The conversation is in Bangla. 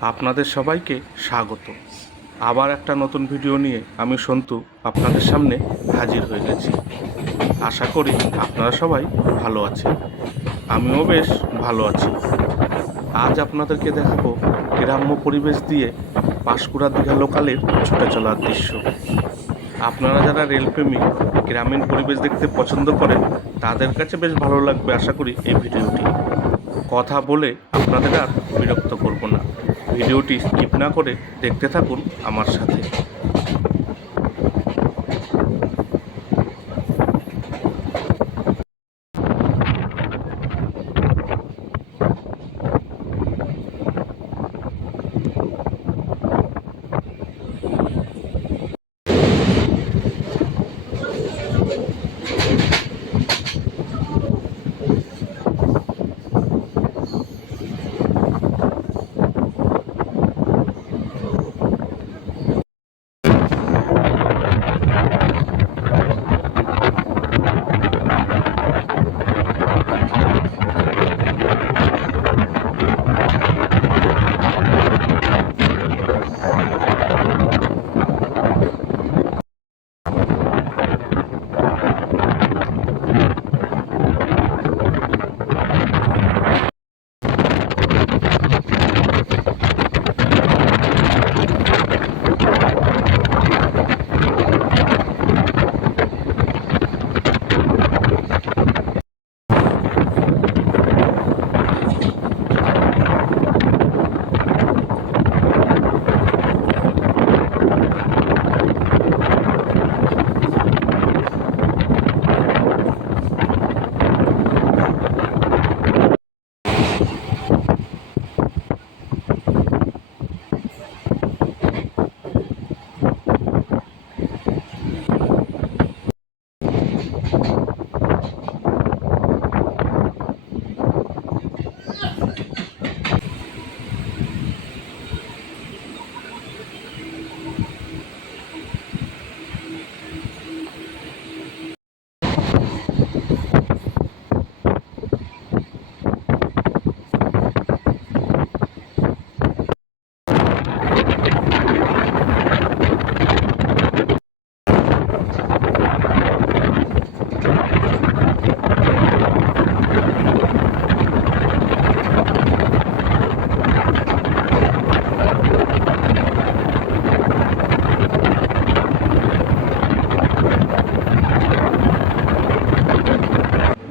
আপনাদের সবাইকে স্বাগত। আবার একটা নতুন ভিডিও নিয়ে আমি সন্তু আপনাদের সামনে হাজির হয়ে গেছি। আশা করি আপনারা সবাই ভালো আছেন। আমিও বেশ ভালো আছি। আজ আপনাদেরকে দেখাবো গ্রাম্য পরিবেশ দিয়ে পাঁশকুড়া দীঘা লোকালের ছুটে চলার দৃশ্য। আপনারা যারা রেলপ্রেমী গ্রামীণ পরিবেশ দেখতে পছন্দ করেন, তাদের কাছে বেশ ভালো লাগবে আশা করি এই ভিডিওটি। কথা বলে আপনাদের আর বিরক্ত করব না। ভিডিওটি স্কিপ না করে দেখতে থাকুন আমার সাথে। Okay.